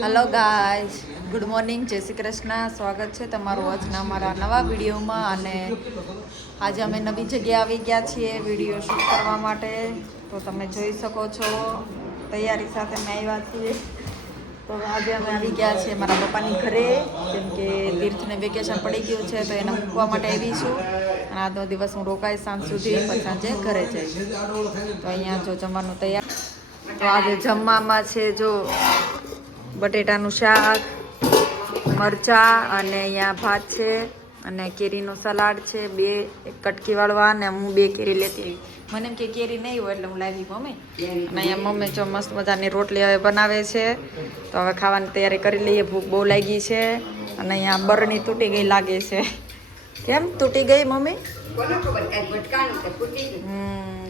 Hello guys, good morning, જય શ્રી કૃષ્ણ. સ્વાગત છે તમારું આજના અમારા નવા વિડીયોમાં. અને આજે અમે નવી જગ્યાએ આવી ગયા છીએ વિડીયો શૂટ કરવા માટે. તો તમે જોઈ શકો છો તૈયારી સાથે અમે આવ્યા છીએ. તો આજે અમે આવી ગયા છીએ મારા પપ્પાની ઘરે, કેમ કે તીર્થને વેકેશન પડી ગયું છે તો એને મૂકવા માટે આવી છું. અને આજનો દિવસ હું રોકાઈશ સાંજ સુધી, પછી સાંજે ઘરે જઈશ. તો અહીંયા જો જમવાનું તૈયાર. તો આજે જમવામાં છે જો બટેટાનું શાક, મરચાં અને અહીંયા ભાત છે અને કેરીનું સલાડ છે. બે એક કટકી વાળવા અને હું 2 કેરી લેતી આવી. મને એમ કે કેરી નહીં હોય એટલે હું લાવી મમ્મી. અને અહીંયા મમ્મી જો મસ્ત મજાની રોટલી હવે બનાવે છે. તો હવે ખાવાની તૈયારી કરી લઈએ, ભૂખ બહુ લાગી છે. અને અહીંયા બરણી તૂટી ગઈ લાગે છે. કેમ તૂટી ગઈ મમ્મી?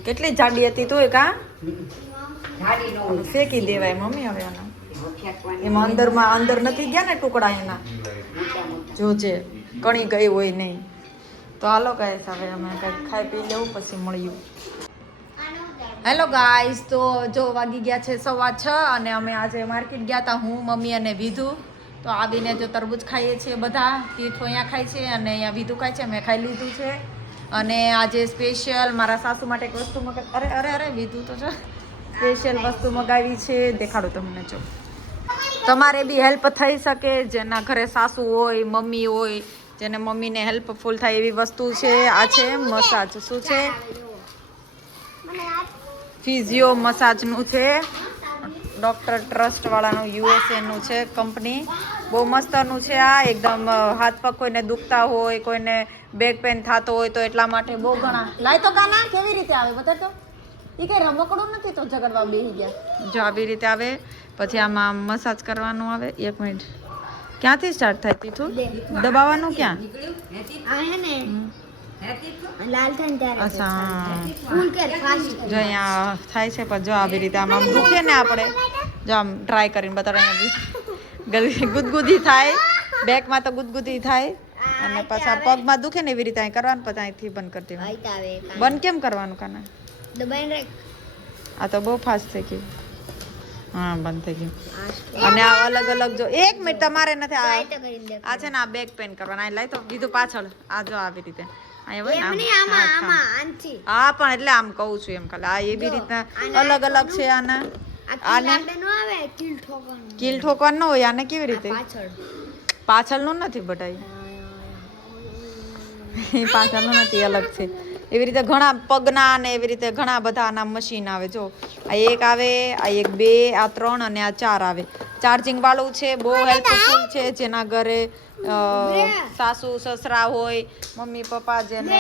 કેટલી જાડી હતી તું? કા ફેંકી દેવાય મમ્મી હવે આના. એમાં અંદર નથી ગયા ને ટુકડા એના, જોજે કણી ગઈ હોય નહીં. તો હાલો ગાઈસ, હવે અમે કંઈક ખાઈ પી લેવું પછી મળ્યું. હેલો ગાઈસ, તો જો વાગી ગયા છે 6:15 અને અમે આજે માર્કેટ ગયા હતા, હું, મમ્મી અને વિધુ. તો આવીને જો તરબૂચ ખાઈએ છીએ બધા. તીર્થો અહીંયા ખાય છે અને અહીંયા વિધુ ખાય છે. મેં ખાઈ લીધું છે. અને આજે સ્પેશિયલ મારા સાસુ માટે એક વસ્તુ અરે વિધુ તો છે, સ્પેશિયલ વસ્તુ મગાવી છે. દેખાડો તમને. જો તમારે બી હેલ્પ થઈ શકે, જેના ઘરે સાસુ હોય, મમ્મી હોય, જેને મમ્મીને હેલ્પફુલ થાય એવી વસ્તુ છે. આ છે મસાજ. શું છે? ફિઝિયો મસાજનું છે. ડૉક્ટર ટ્રસ્ટ વાળાનું, USA છે કંપની. બહુ મસ્તનું છે આ. એકદમ હાથ પગ કોઈને દુખતા હોય, કોઈને બેક પેન થતો હોય તો એટલા માટે બહુ ઘણા. લાય તો કાના કેવી રીતે આવે બતા તો. એ કઈ રમકડું નથી તો ઝઘડવા બેસી ગયા. જો આવી રીતે આવે, પછી આમાં મસાજ કરવાનું આવે. 1 મિનિટ, ક્યાંથી સ્ટાર્ટ થાય તીથું? દબાવવાનું ક્યાં? અચ્છા, જો અહીંયા થાય છે. પણ જો આવી રીતે આમ દુખે ને, આપણે જો આમ ટ્રાય કરીને બતાડે, ગુદગુદી થાય. બેકમાં તો ગુદગુદી થાય અને પાછા પગમાં દુખે ને એવી રીતે અહીં કરવાનું. પછી અહીંથી બંધ કરી દેવાનું. બંધ કેમ કરવાનું કાના? આ તો બહુ ફાસ્ટ થઈ ગયું. હા, બંધ થઈ ગયું. અને આ અલગ અલગ જો 1 મિનિટ તમારે નથી. આ છે ને આ બેક પેન કરવાના. લાય તો દીધું પાછળ. આ જો આવી રીતે હા, પણ એટલે આમ કહું છું એમ ખાલી. આ એવી રીતના અલગ અલગ છે. આના કીલ ઠોકવાનું ન હોય. આને કેવી રીતે? પાછળનું નથી બટાઈ, પાછળનું નથી, અલગ છે. એવી રીતે ઘણા પગના અને એવી રીતે ઘણા બધા આના મશીન આવે. જો આ 1 આવે, આ 1, 2, આ 3 અને આ 4 આવે. ચાર્જિંગ વાળું છે. બહુ હેલ્પફુલ છે. જેના ઘરે સાસુ સસરા હોય, મમ્મી પપ્પા, જેને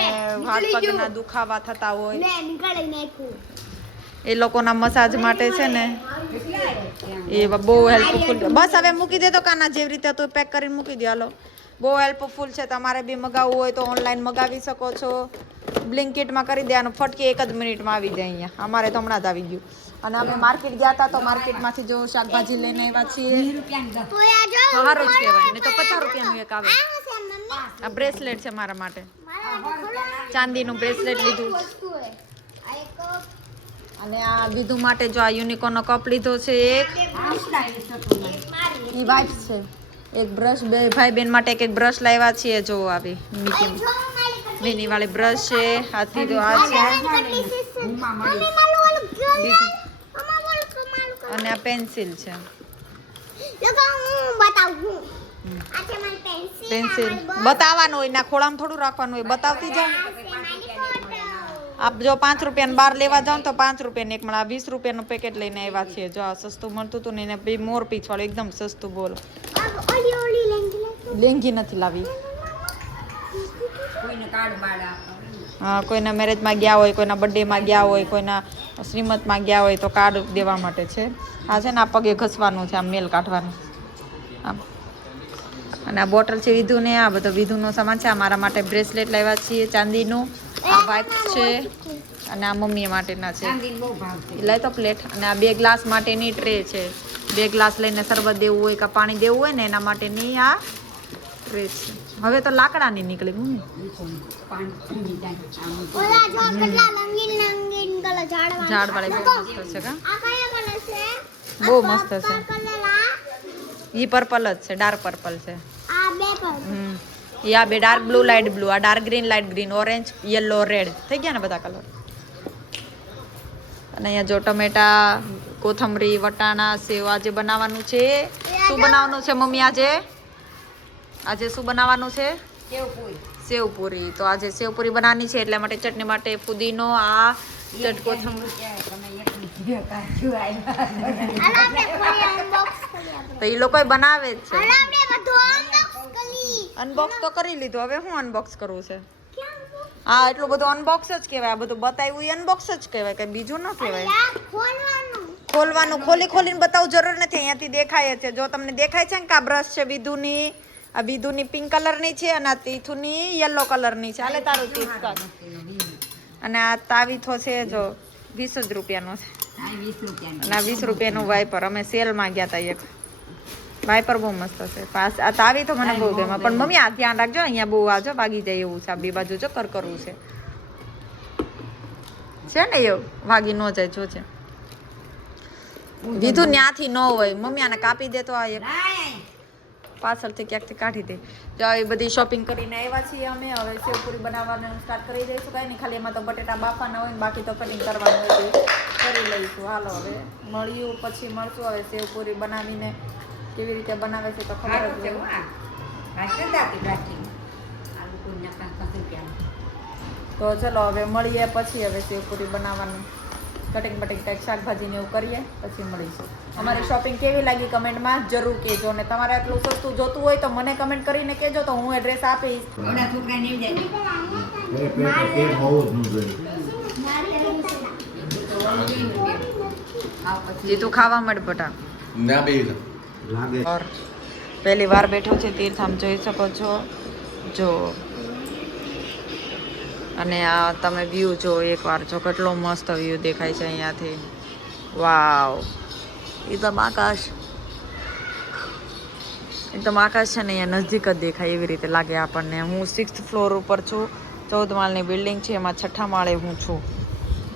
હાથ પગના દુખાવા થતા હોય, એ લોકોના મસાજ માટે છે ને, એ બહુ હેલ્પફુલ. બસ હવે મૂકી દે તો કાના, જેવી રીતે તું પેક કરીને મૂકી દે. હાલો, બહુ હેલ્પફુલ છે. તમારે બી મગાવવું હોય તો ઓનલાઈન મગાવી શકો છો. બ્લિંકિટમાં કરી દેવાનું, ફટકી 1 જ મિનિટમાં આવી જાય અહીંયા. અમારે તો હમણાં જ આવી ગયું. અને અમે માર્કેટ ગયા હતા તો માર્કેટમાંથી જો શાકભાજી લઈને આવ્યા છીએ. સારું જ કહેવાય. નહીં તો 50 રૂપિયાનું એક આવે. આ બ્રેસલેટ છે મારા માટે, ચાંદીનું બ્રેસલેટ લીધું. અને આ વિધુ માટે જો આ યુનિકોર્નનો કપ લીધો છે. એક ઈ વાઇપ્સ છે. એક બ્રશ, બે ભાઈ બહેન માટે એક બ્રશ લાવ્યા છીએ. જો આવી મિની વાળી બ્રશ છે. હાથી તો આ છે. અને આ પેન્સિલ છે. પેન્સિલ બતાવવાનું હોય, ના ખોળામાં થોડું રાખવાનું હોય. બતાવતી જાઓ. આપ જો 5 રૂપિયાનું બહાર લેવા જાઓ તો 5 રૂપિયાનું એક મળે. 20 રૂપિયાનું પેકેટ લઈને આવ્યા છીએ. જો આ સસ્તું મળતું હતું ને, એને બે મોર પીછ વાળું એકદમ સસ્તું. બોલો, લેંગી નથી લાવી. હા, કોઈના મેરેજમાં ગયા હોય, કોઈના બર્થડેમાં ગયા હોય, કોઈના શ્રીમતમાં ગયા હોય તો કાર્ડ દેવા માટે છે. આ છે ને આ પગે ઘસવાનું છે, આમ મેલ કાઢવાનું આમ. અને આ બોટલ છે વિધુને. આ બધો વિધુનો સામાન છે. આ મારા માટે બ્રેસલેટ લાવ્યા છીએ ચાંદીનું. આ વાઇપ્સ છે અને આ મમ્મી માટેના છે. લઈ તો પ્લેટ. અને આ 2 ગ્લાસ માટેની ટ્રે છે. 2 ગ્લાસ લઈને શરબત દેવું હોય કે પાણી દેવું હોય ને એના માટેની આ ટ્રે છે. હવે તો લાકડાની નીકળી મમ્મી. ઝાડ વાળી બહુ મસ્ત છે. બહુ મસ્ત છે. ઈ પર્પલ જ છે, ડાર્ક પર્પલ છે. આ બે પર યા બે ડાર્ક બ્લુ લાઇટ બ્લુ, આ dark green light green, orange yellow red થઈ ગયા ને બધા કલર. અને અહીંયા જો ટમેટા, કોથમરી, વટાણા, સેવ આજે બનાવવાનું છે. શું બનાવવાનું છે મમ્મી આજે? આજે શું બનાવવાનું છે? સેવપુરી. તો આજે સેવપુરી બનાવવાની છે એટલા માટે ચટણી માટે ફુદીનો, આ કોથમરી. તો એ લોકો બનાવે જ છે. અનબોક્સ તો કરી લીધું, હવે હું અનબોક્સ કરવું છે? હા, એટલું બધું અનબોક્સ જ કહેવાય. આ બધું બતાવ્યું એ અનબોક્સ જ કહેવાય, કઈ બીજું ન કહેવાય. ખોલવાનું ખોલીને બતાવવું જરૂર નથી, અહીંયાથી દેખાય છે. જો તમને દેખાય છે ને કે આ બ્રશ છે વિધુની, આ વિધુની પિંક કલરની છે અને આ તીથુની યલો કલરની છે. હાલે તારું તીથ કાઢ. અને આ તાવીથો છે જો 20 જ રૂપિયાનો છે. અને આ 20 રૂપિયાનું વાઇપર. અમે સેલમાં ગયા હતા એક વાઇપર, બહુ મસ્ત છે. આ તાવી તો મને બહુ ગમે, પણ મમ્મી આ ધ્યાન રાખજો, અહીંયા બહુ આજો વાગી જાય એવું છે. આ બે બાજુ જો કરવું છે ને એવું વાગી ન જાય. જો છે વિધુ ન્યાથી ન હોય. મમ્મી આને કાપી દે તો આ એક પાછળથી ક્યાંકથી કાઢી દે. જો આવી બધી શોપિંગ કરીને આવ્યા છીએ અમે. હવે સેવપુરી બનાવવાનું સ્ટાર્ટ કરી દઈશું. કાંઈ નહીં, ખાલી એમાં તો બટેટા બાફવાના હોય ને બાકી તો કટિંગ કરવાનું હોય કરી લઈશું. હાલો હવે મળ્યું પછી મળશું. હવે સેવપુરી બનાવીને કેવી રીતે બનાવે છે તો ખબર જ હોય. તો ચલો હવે મળીએ પછી. હવે સેવપુરી બનાવવાનું કટિંગ બટિંગ કંઈક શાકભાજીને એવું કરીએ પછી મળીશું. અમારી શોપિંગ કેવી લાગી કમેન્ટમાં જરૂર કહેજો. અને તમારે આટલું સસ્તું જોતું હોય તો મને કમેન્ટ કરીને કહેજો, તો હું એડ્રેસ આપીશ. જીતું ખાવા મળે બટા. પહેલી વાર બેઠો છે તીર્થ, આમ જોઈ શકો છો. જો અને આ તમે વ્યૂ જો એકવાર જો, કેટલો મસ્ત વ્યૂ દેખાય છે અહીંયાથી. વાવ, એકદમ આકાશ, એકદમ આકાશ છે ને અહીંયા નજીક જ દેખાય એવી રીતે લાગે આપણને. હું 6th ફ્લોર ઉપર છું. 14 માળની બિલ્ડિંગ છે, એમાં 6ઠ્ઠા માળે હું છું.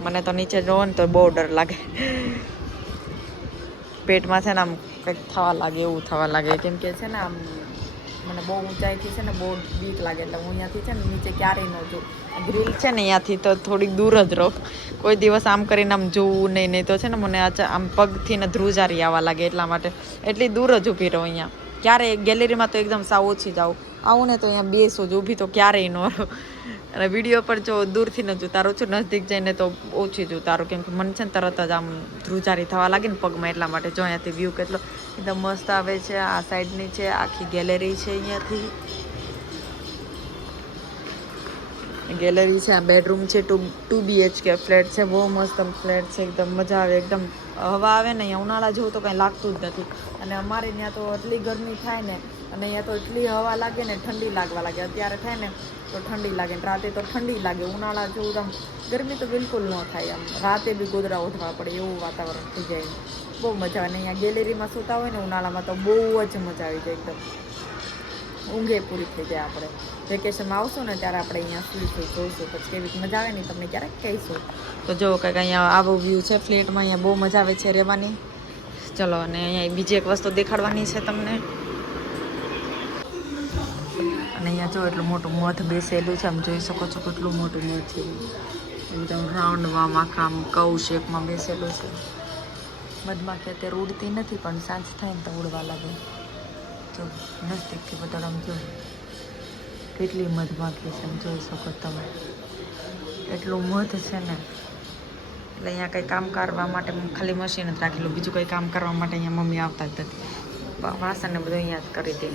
મને તો નીચે જોવો ને તો બહુ ડર લાગે. પેટમાં છે ને આમ કંઈક થવા લાગે, એવું થવા લાગે. કેમ કે છે ને આમ મને બહુ ઊંચાઈથી છે ને બહુ બીક લાગે. એટલે હું અહીંયાથી છે ને નીચે ક્યારેય ન જોઉં. ગ્રીલ છે ને અહીંયાથી તો થોડીક દૂર જ રહો. કોઈ દિવસ આમ કરીને આમ જોવું નહીં તો છે ને મને આમ પગથી ને ધ્રુજારી આવવા લાગે. એટલા માટે એટલી દૂર જ ઊભી રહું અહીંયા. ક્યારેય ગેલેરીમાં તો એકદમ સાવ ઓછી જાઉં. આવું ને તો અહીંયા બેસું જ, ઊભી તો ક્યારેય ન રહું. અને વિડીયો પર જો દૂરથી ન ઉતારું છું, નજીક જઈને તો ઓછી જ ઉતારું. કેમ કે મને છે ને તરત જ આમ ધ્રુજારી થવા લાગે ને પગમાં. એટલા માટે જો અહીંયાથી વ્યૂ કેટલો એકદમ મસ્ત આવે છે. આ સાઈડની છે આખી ગેલેરી છે. અહીંયાથી ગેલેરી છે, આ બેડરૂમ છે. 2 BHK ફ્લેટ છે, બહુ મસ્ત ફ્લેટ છે. એકદમ મજા આવે, એકદમ હવા આવે ને અહીંયા. ઉનાળા જેવું તો કંઈ લાગતું જ નથી. અને અમારે ત્યાં તો એટલી ગરમી થાય ને, અને અહીંયા તો એટલી હવા લાગે ને, ઠંડી લાગવા લાગે. અત્યારે થાય ને તો ઠંડી લાગે ને રાતે તો ઠંડી લાગે. ઉનાળા જેવું આમ ગરમી તો બિલકુલ ન થાય. આમ રાતે બી ગોદરા ઉઠવા પડે એવું વાતાવરણ થઈ જાય. બહુ મજા આવે. ને અહીંયા ગેલેરીમાં સૂતા હોય ને ઉનાળામાં તો બહુ જ મજા આવી જાય. એકદમ ઊંઘે પૂરી થઈ જાય. આપણે વેકેશનમાં આવશું ને ત્યારે આપણે અહીંયા સુઈશું, જોઈશું પછી કેવી મજા આવે ને તમને ક્યારેક કહીશું. તો જો કંઈક અહીંયા આવો વ્યૂ છે ફ્લેટમાં. અહીંયા બહુ મજા આવે છે રહેવાની. ચલો, અને અહીંયા બીજી એક વસ્તુ દેખાડવાની છે તમને. અને અહીંયા જો એટલું મોટું મધ બેસેલું છે, આમ જોઈ શકો છો કેટલું મોટું મધ છે. એકદમ રાઉન્ડમાં આખા આમ કવ શેપમાં બેસેલું છે. મધમાખી અત્યારે ઉડતી નથી, પણ સાંજ થાય ને તો ઉડવા લાગે. જો નજદીકથી બધા આમ જો કેટલી મધમાખી છે, જોઈ શકો તમે. એટલું મધ છે ને, એટલે અહીંયા કંઈ કામ કરવા માટે ખાલી મશીન જ રાખેલું. બીજું કંઈ કામ કરવા માટે અહીંયા મમ્મી આવતા જ નથી. વાસણને બધું અહીંયા જ કરી દે.